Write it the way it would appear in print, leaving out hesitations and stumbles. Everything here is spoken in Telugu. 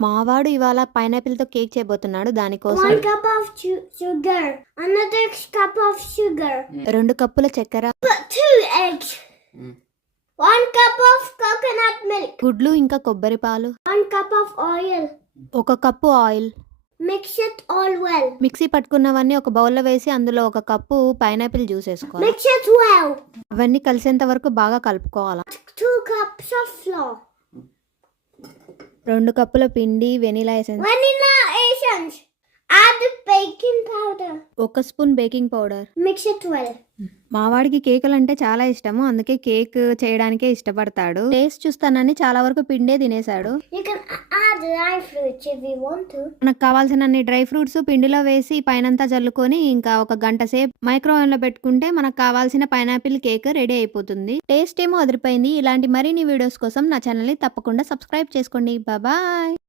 మావాడు ఇవాళ పైనాపిల్‌తో కేక్ చేయబోతున్నాడు. దానికోసం 1 cup of sugar. Another cup of sugar. 2 కప్పుల చక్కెర, 2 eggs. 1 cup of coconut milk. గుడ్లు ఇంకా కొబ్బరి పాలు, 1 cup of oil. 1 cup oil. Mix it all well. Mixie పట్టుకున్నవన్నీ ఒక బౌల్‌లో వేసి అందులో 1 కప్పు పైనాపిల్ జ్యూస్ ఏసుకోవాలి. Mix it well. అవన్నీ కలిసేంత వరకు బాగా కలుపుకోవాల. 2 cups of flour. 2 కప్పుల పిండి, vanilla essence, Vanilla essence. Add baking powder. 1 spoon baking powder. Mix it well. మావాడికి కేకులంటే చాలా ఇష్టము. అందుకే కేక్ చేయడానికే ఇష్టపడతాడు. టేస్ట్ చూస్తానని చాలా వరకు పిండే తినేశాడు. You can add dry fruits if you want to. మనకు కావాల్సినన్ని డ్రై ఫ్రూట్స్ పిండిలో వేసి పైనంతా జల్లుకొని ఇంకా 1 గంట సేపు మైక్రోవేవ్‌లో పెట్టుకుంటే మనకు కావాల్సిన పైనాపిల్ కేక్ రెడీ అయిపోతుంది. టేస్ట్ ఏమో అదిరిపోయింది. ఇలాంటి మరిన్ని వీడియోస్ కోసం నా ఛానల్‌ని తప్పకుండా సబ్స్క్రైబ్ చేసుకోండి. బాయ్.